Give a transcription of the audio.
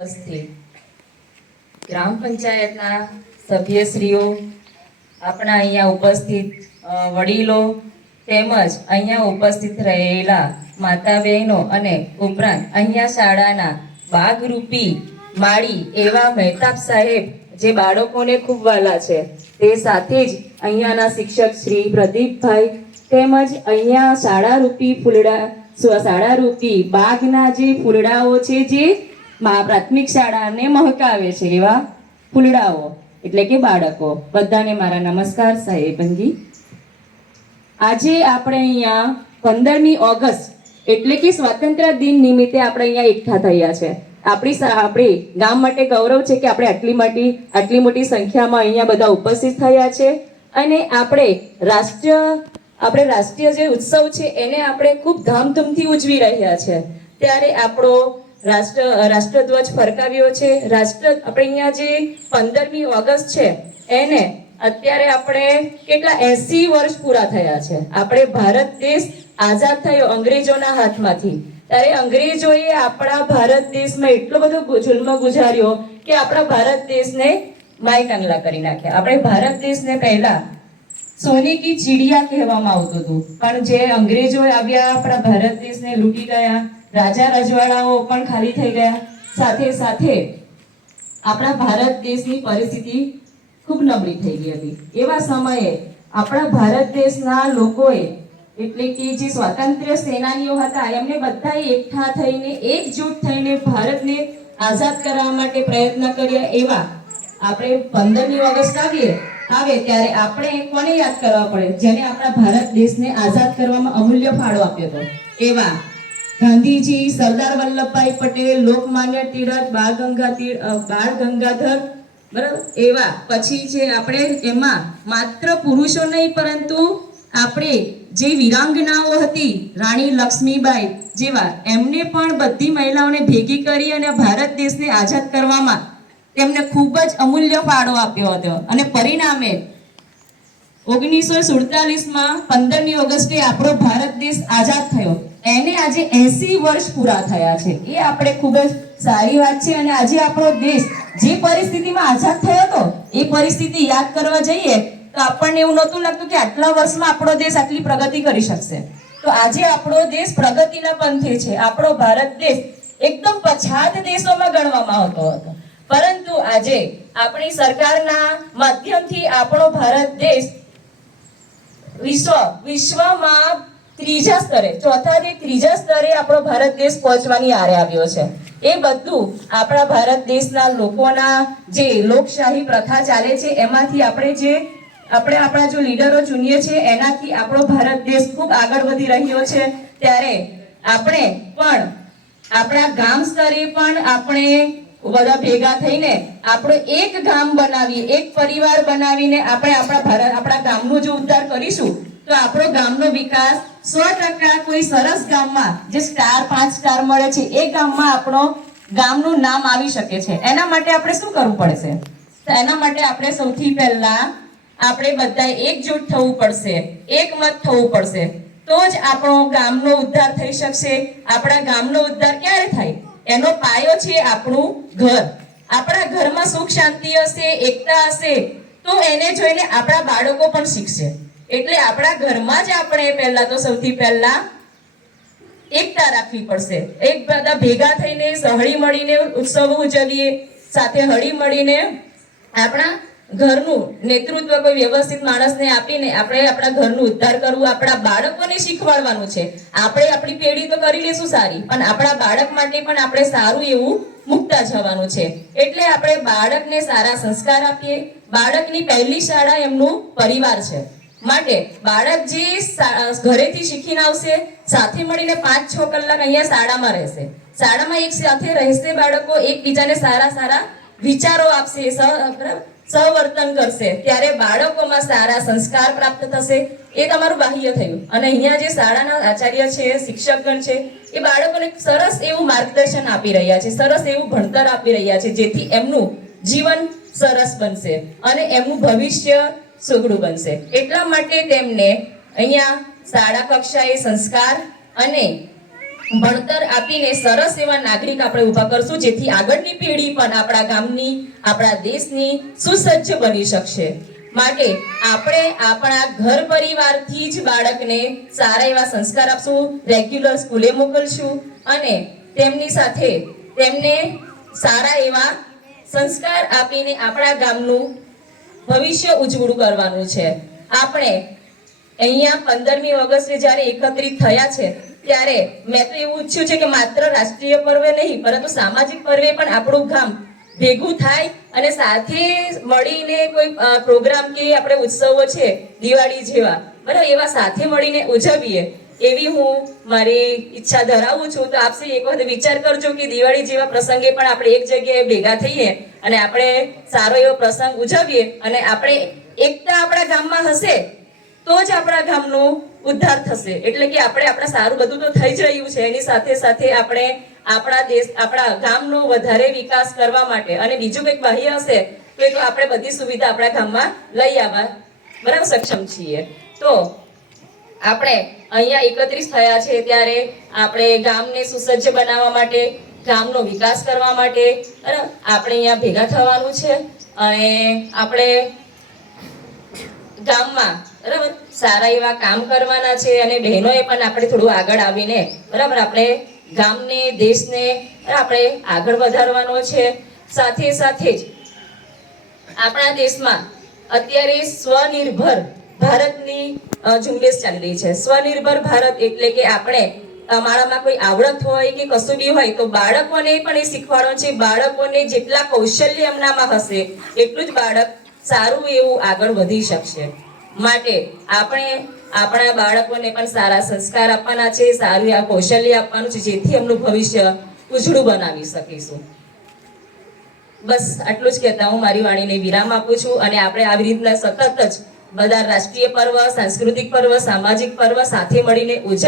ઉપસ્થિત ગ્રામ પંચાયતના સભ્યશ્રીઓ, આપણા અહીંયા ઉપસ્થિત વડીલો તેમજ અહીંયા ઉપસ્થિત રહેલા માતા બહેનો અને ઉપરાંત અહીંયા શાળાના બાગરૂપી માળી એવા મહેતાબ સાહેબ જે બાળકોને ખૂબ વાલા છે, તે સાથે જ અહીંયાના શિક્ષક શ્રી પ્રદીપભાઈ તેમજ અહીંયા શાળારૂપી બાગના જે ફૂલડાઓ છે, જે પ્રાથમિક શાળાને મહકાવે છે એવા ફૂલડાઓ એટલે કે બાળકો, બધાને મારા નમસ્કાર સાહેબંજી. આજે આપણે અહીંયા 15મી ઓગસ્ટ એટલે કે સ્વાતંત્ર્ય દિન નિમિત્તે આપણે અહીંયા એકઠા થયા છે. આપણી ગામ માટે ગૌરવ છે કે આપણે આટલી મોટી સંખ્યામાં અહીંયા બધા ઉપસ્થિત થયા છે અને આપણે રાષ્ટ્રીય જે ઉત્સવ છે એને આપણે ખૂબ ધામધૂમથી ઉજવી રહ્યા છે. ત્યારે આપણો રાષ્ટ્રધ્વજ ફરકાવ્યો છે. આપણે અહીંયા જે 15મી ઓગસ્ટ છે એને અત્યારે આપણે કેટલા 80 વર્ષ પૂરા થયા છે. આપણે ભારત દેશ આઝાદ થયો અંગ્રેજોના હાથમાંથી, ત્યારે અંગ્રેજોએ આપણા ભારત દેશમાં એટલો બધો જુલ્મ ગુજાર્યો કે આપણા ભારત દેશને માય કંગલા કરી નાખ્યા. આપણે ભારત દેશને પહેલા સોને કી ચીડિયા કહેવામાં આવતું હતું, પણ જે અંગ્રેજો આવ્યા આપણા ભારત દેશને લૂંટી ગયા, રાજા રજવાડાઓ પણ ખાલી થઈ ગયા, સાથે સાથે આપણા ભારત દેશની પરિસ્થિતિ ખૂબ નબળી થઈ ગઈ હતી. એવા સમયે આપણા ભારત દેશના લોકોએ એટલે કે જે સ્વાતંત્ર્ય સેનાનીઓ હતા એમને બધાએ એકઠા થઈને એકજૂટ થઈને ભારતને આઝાદ કરવા માટે પ્રયત્ન કર્યા. એવા આપણે 15મી ઓગસ્ટ આવે ત્યારે આપણે કોને યાદ કરવા પડે? જેને આપણા ભારત દેશને આઝાદ કરવામાં અમૂલ્ય ફાળો આપ્યો હતો. એવા ગાંધીજી, સરદાર વલ્લભભાઈ પટેલ, લોકમાન્ય તિલક, બાળ ગંગાધર, બરાબર. એવા પછી છે આપણે એમાં માત્ર પુરુષો નહીં પરંતુ આપણે જે વીરાંગનાઓ હતી રાણી લક્ષ્મીબાઈ જેવા, એમને પણ બધી મહિલાઓને ભેગી કરી અને ભારત દેશને આઝાદ કરવામાં તેમને ખૂબ જ અમૂલ્ય ફાળો આપ્યો હતો. અને પરિણામે 1947માં 15મી ઓગસ્ટે આપણો ભારત દેશ આઝાદ થયો. એને આજે 80 વર્ષ પૂરા થયા છે. એ આપણે ખૂબ જ સારી વાત છે. અને આજે આપણો દેશ જે પરિસ્થિતિમાં આઝાદ થયો હતો એ પરિસ્થિતિ યાદ કરવા જઈએ તો આપણને એવું નહોતું લાગતું કે આટલા વર્ષમાં આપણો દેશ આટલી પ્રગતિ કરી શકશે. તો આજે આપણો દેશ પ્રગતિના પંથે છે. આપણો ભારત દેશ એકદમ પછાત દેશોમાં ગણવામાં આવતો હતો, પરંતુ આજે આપણી સરકારના માધ્યમથી આપણો ભારત દેશ વિશ્વમાં ચોથાથી ત્રીજા સ્તરે આપણો ભારત દેશ પહોંચવાની આરે આવ્યો છે. એ બધું આપણા ભારત દેશના લોકોના જે લોકશાહી પ્રથા ચાલે છે એમાંથી આપણે આપણા જો લીડરો ચૂનીએ છીએ એનાથી આપણો ભારત દેશ ખૂબ આગળ વધી રહ્યો છે. ત્યારે આપણે પણ આપણા ગામ સ્તરે પણ આપણે બધા ભેગા થઈને આપણે એક ગામ બનાવીએ, એક પરિવાર બનાવીને આપણે આપણા ગામનો જો ઉદ્ધાર કરીશું તો આપણો ગામનો વિકાસ 100% કોઈ સરસ ગામમાં જે 5 સ્ટાર મળે છે એ ગામમાં આપણો ગામનું નામ આવી શકે છે. એના માટે આપણે શું કરવું પડશે? તો એના માટે આપણે સૌથી પહેલા આપણે બધાએ એકજૂટ થવું પડશે, એકમત થવું પડશે, તો જ આપણો ગામનો ઉદ્ધાર થઈ શકશે. આપણા ગામનો ઉદ્ધાર ક્યારે થાય? એનો પાયો છે આપણું ઘર. આપણા ઘરમાં સુખ શાંતિ હશે, એકતા હશે તો એને જોઈને આપણા બાળકો પણ શીખશે. એટલે આપણા ઘરમાં જ આપણે પહેલા તો સૌથી પહેલા એકતા રાખવી પડશે. એક બધા ભેગા થઈને હળી મળીને ઉત્સવ ઉજવીએ, સાથે હળી મળીને આપણા ઘરનું નેતૃત્વ કોઈ વ્યવસ્થિત માણસને આપીને આપણે આપણા ઘરનું ઉદ્ધાર કરવું, આપણા બાળકોને શીખવાડવાનું છે. આપણે આપણી પેઢી તો કરી લેશું સારી, પણ આપણા બાળક માટે પણ આપણે સારું એવું મૂકતા જવાનું છે. એટલે આપણે બાળકને સારા સંસ્કાર આપીએ. બાળકની પહેલી શાળા એમનું પરિવાર છે. માટે બાળક જે ઘરેથી શીખીને આવશે, સાથે મળીને 5-6 કલાક અહીંયા શાળામાં રહેશે, શાળામાં એક સાથે રહેશે, બાળકો એકબીજાને સારા વિચારો આપશે, સહવર્તન કરશે, ત્યારે બાળકોમાં સારા સંસ્કાર પ્રાપ્ત થશે. એ તમારું બાહ્ય થયું. અને અહીંયા જે શાળાના આચાર્ય છે, શિક્ષકગણ છે, એ બાળકોને સરસ એવું માર્ગદર્શન આપી રહ્યા છે, સરસ એવું ભણતર આપી રહ્યા છે, જેથી એમનું જીવન સરસ બનશે અને એમનું ભવિષ્ય સુગડું બનશે. એટલા માટે તેમને અહીંયા શાળા કક્ષાએ સંસ્કાર અને ભણતર આપીને સરસ એવા નાગરિક આપણે ઊભા કરશું, જેથી આગળની પેઢી પણ આપણા ગામની, આપણા દેશની સુસજ્જ બની શકશે. માટે આપણે આપણા ઘર પરિવારથી જ બાળકને સારા એવા સંસ્કાર આપશું, રેગ્યુલર સ્કૂલે મોકલશું અને તેમની સાથે તેમને સારા એવા સંસ્કાર આપીને આપણા ગામનું ભવિષ્ય ઉજળું કરવાનું છે. આપણે અહીંયા 15મી ઓગસ્ટે જ્યારે એકત્રિત થયા છે ત્યારે મેં તો એવું ઈચ્છ્યું છે કે માત્ર રાષ્ટ્રીય પર્વે નહીં પરંતુ સામાજિક પર્વે પણ આપણું ગામ ભેગું થાય અને સાથે મળીને કોઈ પ્રોગ્રામ કે આપણે ઉત્સવો છે દિવાળી જેવા, બરાબર, એવા સાથે મળીને ઉજવીએ એવી હું મારી ઈચ્છા ધરાવું છું. તો આપસે એક વખત વિચાર કરજો કે દિવાળી જેવા પ્રસંગે પણ આપણે એક જગ્યાએ ભેગા થઈએ અને આપણે સારો એવો પ્રસંગ ઉજવીએ અને આપણે એકતા આપણા ગામમાં હશે તો જ આપણા ગામનો ઉદ્ધાર થશે. એટલે કે આપણે આપણા સારું બધું તો થઈ જ રહ્યું છે, એની સાથે સાથે આપણે આપણા દેશ, આપણા ગામનો વધારે વિકાસ કરવા માટે અને બીજું કંઈક બાહ્ય હશે તો આપણે બધી સુવિધા આપણા ગામમાં લઈ આવવા બરાબર સક્ષમ છીએ. તો આપણે અહીંયા એકત્રિત થયા છે ત્યારે આપણે ગામને સુસજ્જ બનાવવા માટે, ગામનો વિકાસ કરવા માટે બરાબર આપણે અહીંયા ભેગા થવાનું છે અને આપણે ગામમાં બરાબર સારા એવા કામ કરવાના છે અને બહેનોએ પણ આપણે થોડું આગળ આવીને બરાબર આપણે ગામને, દેશને આપણે આગળ વધારવાનો છે. સાથે સાથે જ આપણા દેશમાં અત્યારે સ્વનિર્ભર ભારતની ઝુંબેશ ચાલી રહી છે. સ્વનિર્ભર ભારત એટલે કે આપણે અમારામાં કોઈ આવડત હોય કે કશું બી હોય તો બાળકોને પણ એ શીખવાડવાનું છે. બાળકોને જેટલા કૌશલ્ય એમનામાં હશે એટલું જ બાળક સારું એવું આગળ વધી શકશે. માટે આપણે આપણા બાળકોને પણ સારા સંસ્કાર આપવાના છે, સારું આ કૌશલ્ય આપવાનું છે, જેથી એમનું ભવિષ્ય ઉજળું બનાવી શકીશું. બસ આટલું જ કહેતા હું મારી વાણીને વિરામ આપું છું અને આપણે આવી રીતના સતત જ બધા રાષ્ટ્રીય પર્વ, સાંસ્કૃતિક પર્વ, સામાજિક પર્વ સાથે મળીને ઉજવીએ.